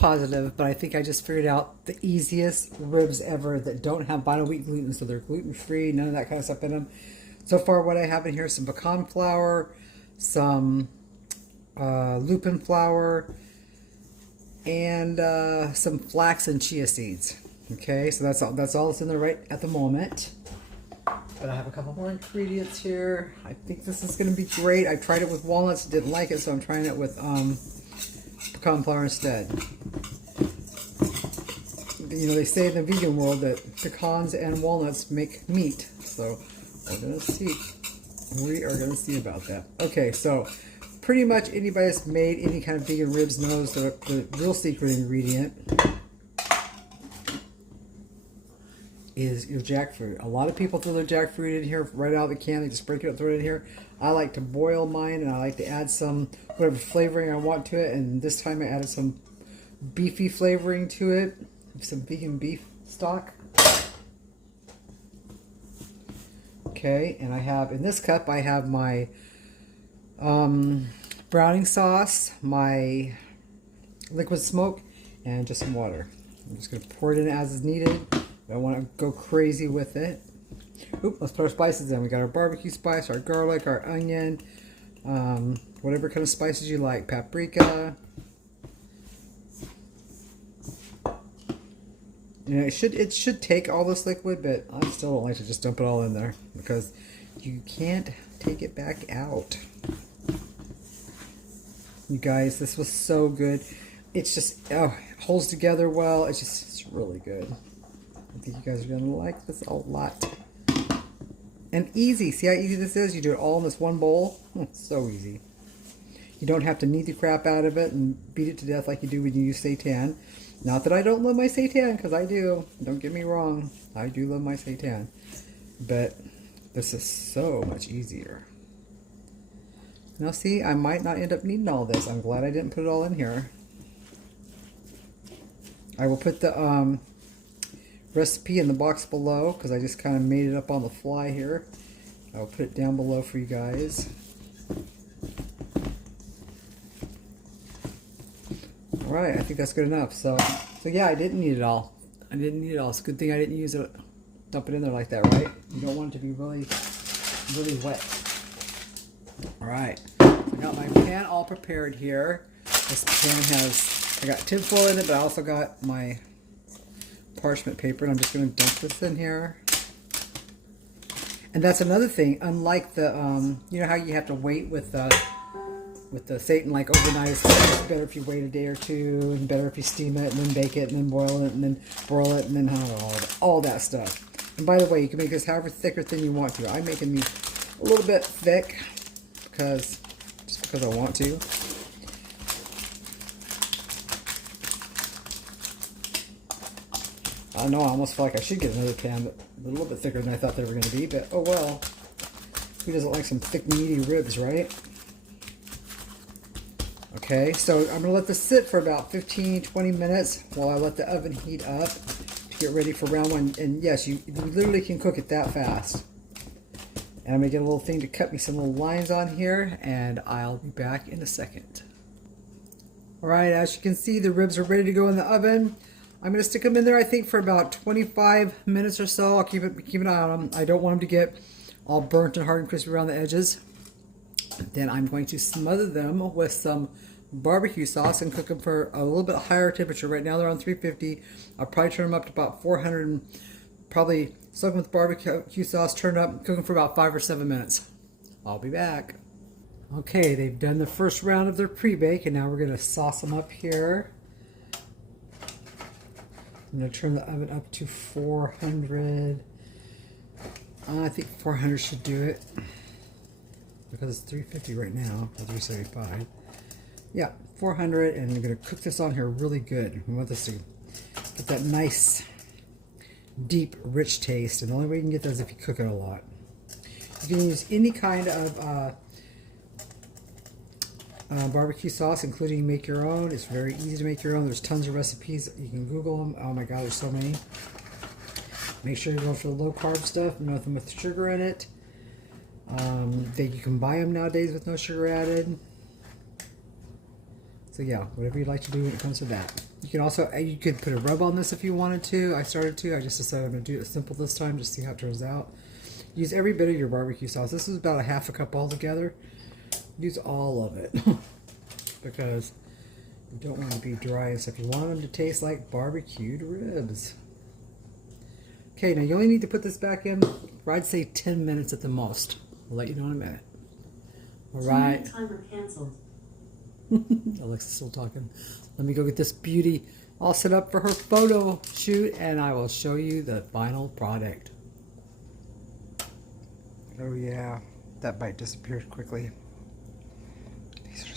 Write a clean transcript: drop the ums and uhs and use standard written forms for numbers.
positive, but I think I just figured out the easiest ribs ever that don't have vital wheat gluten, so they're gluten-free, none of that kind of stuff in them. So far, what I have in here is some pecan flour, some lupin flour, and some flax and chia seeds. Okay, so that's all that's in there right at the moment. But I have a couple more ingredients here. I think this is going to be great. I tried it with walnuts, didn't like it, so I'm trying it with pecan flour instead. You know, they say in the vegan world that pecans and walnuts make meat, so we're going to see. We are going to see about that. Okay, so pretty much anybody that's made any kind of vegan ribs knows the real secret ingredient is your jackfruit. A lot of people throw their jackfruit in here right out of the can. They just break it up, throw it in here. I like to boil mine, and I like to add some whatever flavoring I want to it. And this time I added some beefy flavoring to it, some vegan beef stock. Okay, and I have, in this cup, I have my browning sauce, my liquid smoke, and just some water. I'm just going to pour it in as is needed. I don't want to go crazy with it. Oop, let's put our spices in. We got our barbecue spice, our garlic, our onion, whatever kind of spices you like. Paprika. You know, it should take all this liquid, but I still don't like to just dump it all in there because you can't take it back out. You guys, this was so good. It's just, oh, it holds together well. It's really good. I think you guys are going to like this a lot. And easy. See how easy this is? You do it all in this one bowl. It's so easy. You don't have to knead the crap out of it and beat it to death like you do when you use seitan. Not that I don't love my seitan, because I do. Don't get me wrong. I do love my seitan. But this is so much easier. Now see, I might not end up needing all this. I'm glad I didn't put it all in here. I will put the recipe in the box below because I just kind of made it up on the fly here. I'll put it down below for you guys. Alright, I think that's good enough. So yeah, I didn't need it all. I didn't need it all. It's a good thing I didn't use it, dump it in there like that, right? You don't want it to be really, really wet. Alright, so I got my pan all prepared here. This pan has, I got tin foil in it, but I also got my parchment paper, and I'm just going to dump this in here. And that's another thing, unlike the, you know how you have to wait with the seitan like overnight. It's better if you wait a day or two, and better if you steam it, and then bake it, and then boil it, and then broil it, and then all that stuff. And by the way, you can make this however thick or thin you want to. I'm making these a little bit thick, just because I want to. I know I almost feel like I should get another pan, but a little bit thicker than I thought they were going to be, but oh well. Who doesn't like some thick, meaty ribs, right? Okay, so I'm going to let this sit for about 15-20 minutes while I let the oven heat up to get ready for round one. And yes, you literally can cook it that fast. And I'm going to get a little thing to cut me some little lines on here, and I'll be back in a second. Alright, as you can see, the ribs are ready to go in the oven. I'm going to stick them in there, I think, for about 25 minutes or so. I'll keep an eye on them. I don't want them to get all burnt and hard and crispy around the edges. Then I'm going to smother them with some barbecue sauce and cook them for a little bit higher temperature. Right now they're on 350. I'll probably turn them up to about 400 and probably soak them with barbecue sauce, turn it up, cook them for about 5 or 7 minutes. I'll be back. Okay, they've done the first round of their pre-bake, and now we're going to sauce them up here. I'm going to turn the oven up to 400. I think 400 should do it, because it's 350 right now, or 375. Yeah, 400, and we're going to cook this on here really good. We want this to get that nice, deep, rich taste, and the only way you can get that is if you cook it a lot. You can use any kind of barbecue sauce, including make your own. It's very easy to make your own. There's tons of recipes. You can Google them. Oh my God, there's so many. Make sure you're going for the low carb stuff, nothing with sugar in it. You can buy them nowadays with no sugar added. So So yeah, whatever you'd like to do when it comes to that. You can also, you could put a rub on this if you wanted to. I started to. I just decided I'm going to do it simple this time, just see how it turns out. Use every bit of your barbecue sauce. This is about a half a cup altogether. Use all of it because you don't want to be dry and stuff. You want them to taste like barbecued ribs. Okay, now you only need to put this back in, I'd say 10 minutes at the most. I'll let you know in a minute. All right. Timer canceled. Alexa's still talking. Let me go get this beauty all set up for her photo shoot, and I will show you the final product. Oh yeah, that bite disappeared quickly. These are